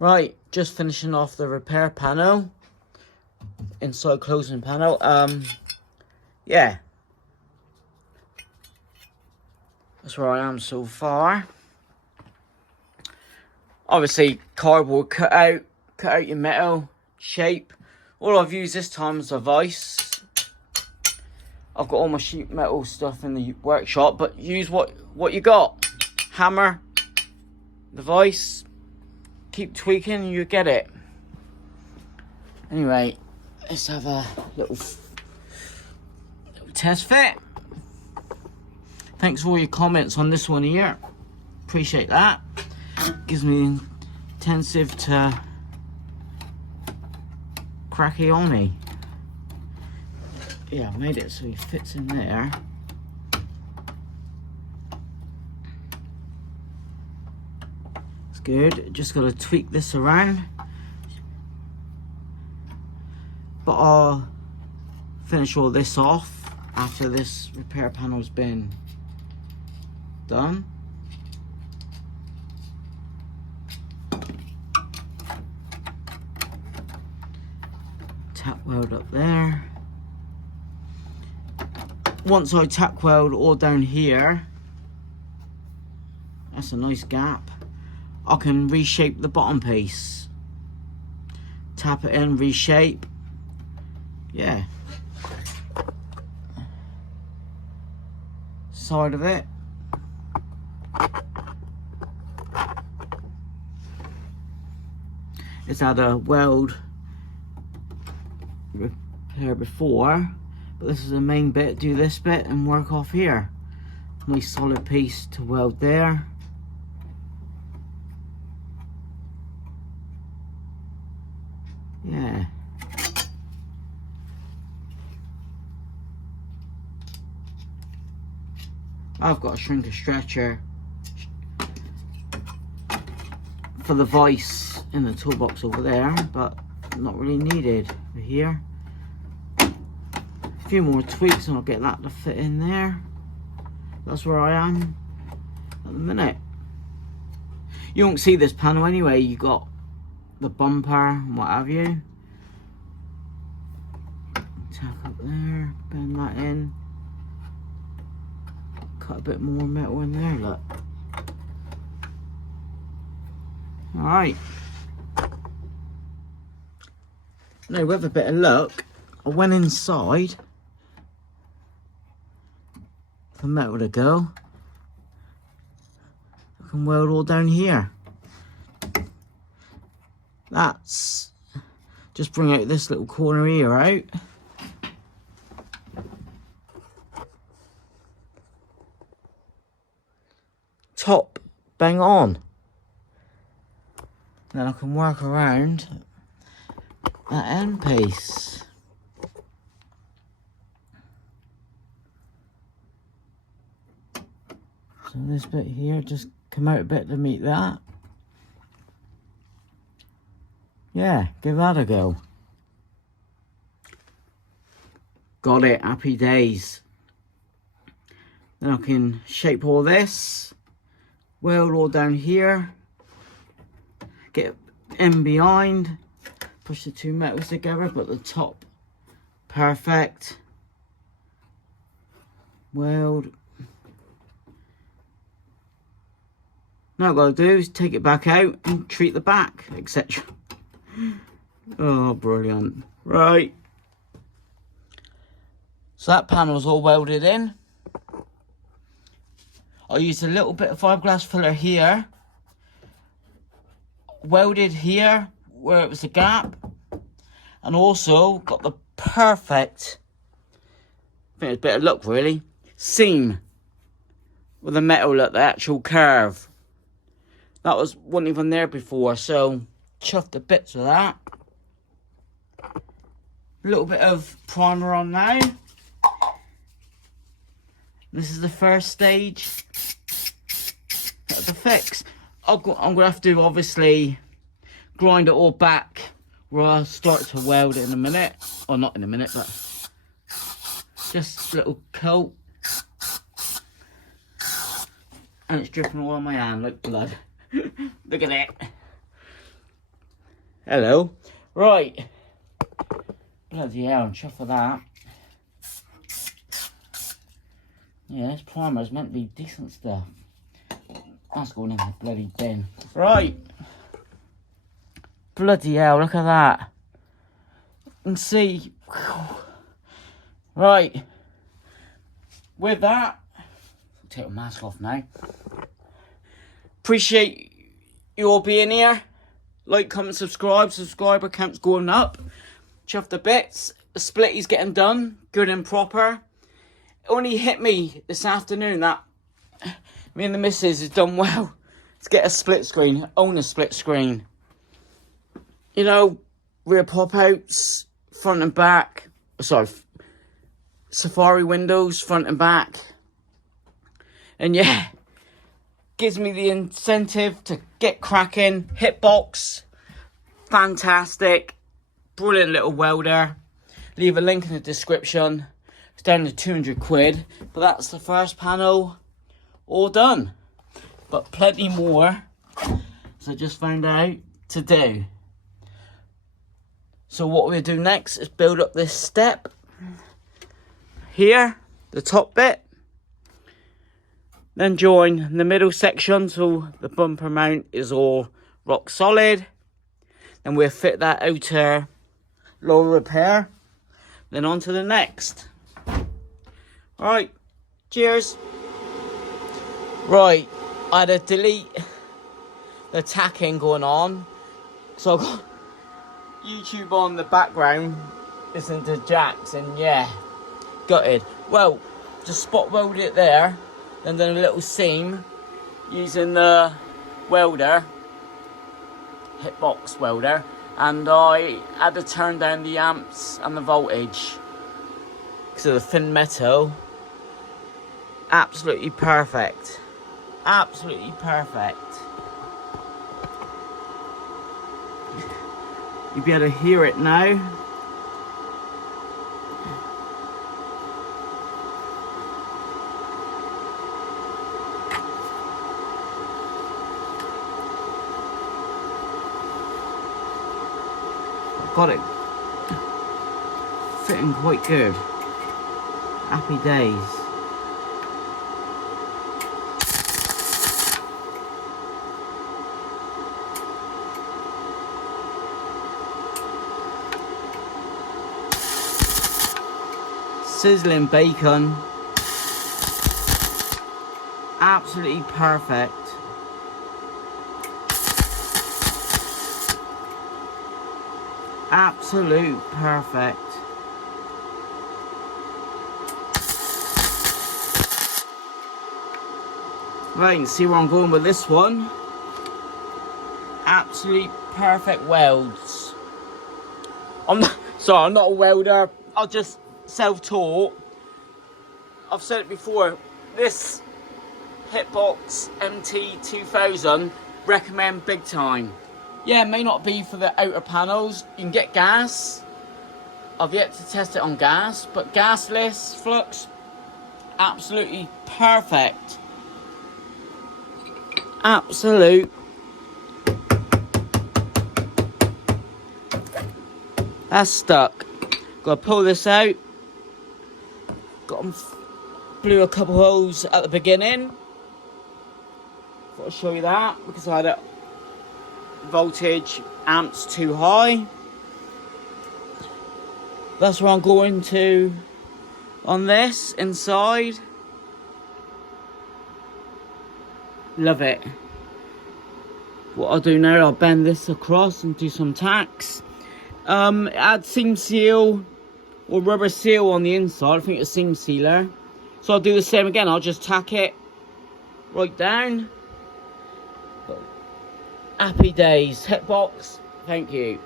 Right, just finishing off the repair panel. Inside closing panel. Yeah. That's where I am so far. Obviously, cardboard cut out your metal shape. All I've used this time is a vise. I've got all my sheet metal stuff in the workshop, but use what you got. Hammer, the vise, keep tweaking, you get it. Anyway, let's have a little test fit. Thanks for all your comments on this one here. Appreciate that. Gives me intensive to cracky on me. Yeah, I made it so he fits in there. It's good. Just got to tweak this around. But I'll finish all this off after this repair panel's been done. Tack weld up there. Once I tack weld all down here, that's a nice gap, I can reshape the bottom piece. Tap it in, reshape. Yeah. Side of it. It's had a weld repair before, but this is the main bit. Do this bit and work off here. Nice solid piece to weld there. Yeah. I've got a shrinker stretcher for the vise in the toolbox over there, but not really needed over here. A few more tweaks and I'll get that to fit in there. That's where I am at the minute. You won't see this panel anyway. You got the bumper and what have you. Tack up there, bend that in. Cut a bit more metal in there, look. Alright. Now with a bit of luck, I went inside for metal to go. I can weld all down here. That's just bring out this little corner here out. Top bang on. Then I can work around that end piece. So this bit here, just come out a bit to meet that. Yeah, give that a go. Got it, happy days. Then I can shape all this, weld all down here, get in behind, push the two metals together, put the top perfect, weld. Now what I've got to do is take it back out and treat the back, etc. Oh, brilliant. Right. So that panel's all welded in. I used a little bit of fiberglass filler here. Welded here where it was a gap. And also got the perfect, I think it's a bit of luck really, seam with the metal at the actual curve. That wasn't even there before, so chuffed the bits of that. A little bit of primer on now. This is the first stage of the fix. I'm going to have to obviously grind it all back where I'll start to weld it in a minute. Or not in a minute, but just a little coat. And it's dripping all on my hand like blood. Look at it. Hello. Right. Bloody hell, I'm chuffed for that. Yeah, this primer's meant to be decent stuff. That's going in the bloody bin. Right. Bloody hell, look at that. You can see. Right. With that, I'll take my mask off now. Appreciate you all being here. Like, comment, subscribe. Subscriber count's going up. Chuff the bits. The splitty's getting done. Good and proper. It only hit me this afternoon that me and the missus has done well to get a split screen. Own a split screen. You know, rear pop-outs, front and back. Sorry, safari windows, front and back. And yeah, gives me the incentive to get cracking. Hitbox, fantastic. Brilliant little welder. Leave a link in the description. It's down to 200 quid. But that's the first panel all done. But plenty more, as I just found out, to do. So what we'll do next is build up this step. Here, the top bit. Then join the middle section so the bumper mount is all rock solid. Then we'll fit that outer lower repair. Then on to the next. Alright, cheers. Right, I had to delete the tacking going on. So I've got YouTube on the background, listening to jacks, and yeah, gutted. Well, just spot welded it there, then done a little seam using the welder, hitbox welder, and I had to turn down the amps and the voltage because of the thin metal. Absolutely perfect. Absolutely perfect. You'll be able to hear it now. Got it fitting quite good. Happy days. Sizzling bacon. Absolutely perfect. Absolute perfect. Right, you can see where I'm going with this one. Absolute perfect welds. I'm not a welder. I'll just self-taught. I've said it before, this Hitbox MT2000 recommend big time. Yeah, it may not be for the outer panels. You can get gas. I've yet to test it on gas, but gasless flux, absolutely perfect. Absolute. That's stuck. Gotta pull this out. Blew a couple holes at the beginning. Thought I'd show you that because I had a voltage amps too high. That's where I'm going to on this inside. Love it. What I'll do now, I'll bend this across and do some tacks. Add seam seal or rubber seal on the inside. I think it's seam sealer. So I'll do the same again. I'll just tack it right down. Happy days. Hitbox, thank you.